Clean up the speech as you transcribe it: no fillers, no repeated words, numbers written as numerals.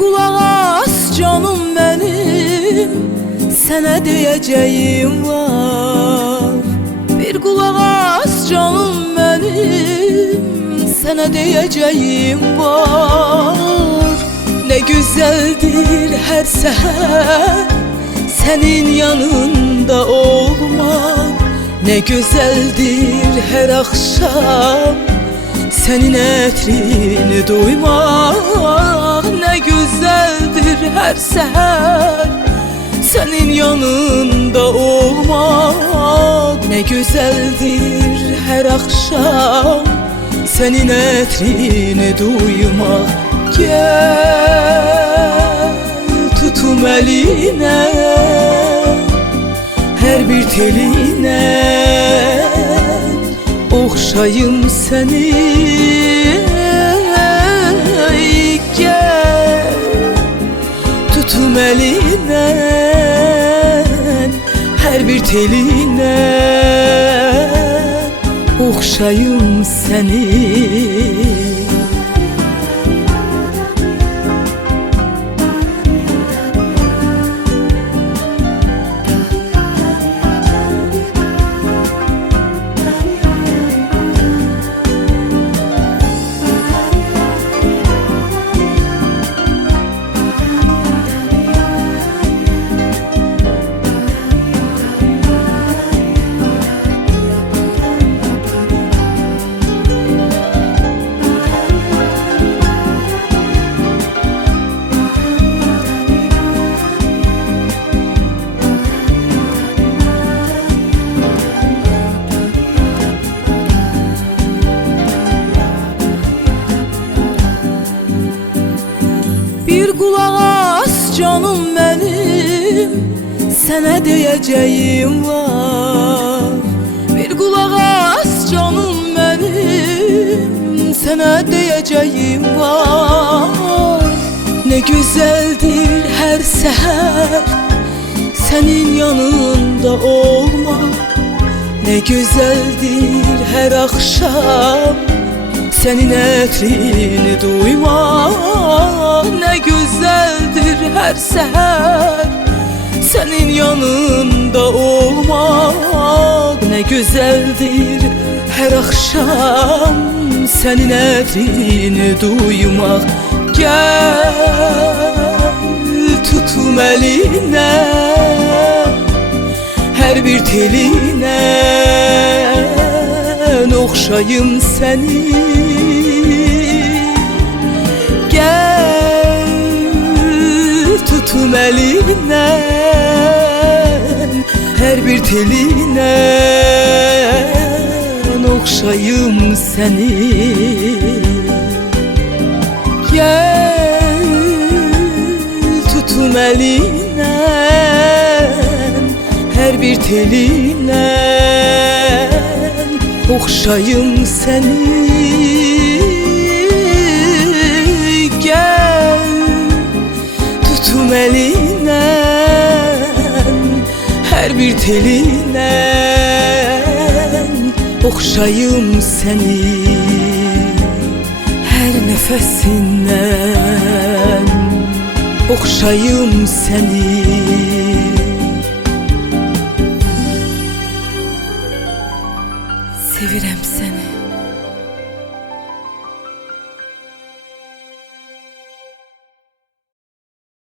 qulaq as canım benim, sənə deyəcəyim var. Bir qulaq as canım benim, sənə deyəcəyim var. Ne güzeldir her seher senin yanında olmak, ne güzeldir her akşam senin etrini duymak. Ne güzeldir her seher senin yanında olmak, ne güzeldir her akşam senin etrini duymak. Gel tutum eline, her bir teline okşayım seni. Gel tutum eline, her bir teline okşayım seni. Bir qulaq as canım benim, sənə deyəcəyim var. Bir qulaq as canım benim, sənə deyəcəyim var. Ne güzeldir her seher senin yanında olmak, ne güzeldir her akşam senin etrini duymak. Ne güzeldir her seher senin yanında olmak, ne güzeldir her akşam senin etrini duymak. Gel tutum eline, her bir teline okşayım seni. Gel tutum eline, her bir teline okşayım seni. Gel tutum eline, her bir teline okşayım seni. Gel tutum eline, her bir teline okşayım seni. Her nefesinden okşayım seni. Sevirəm səni.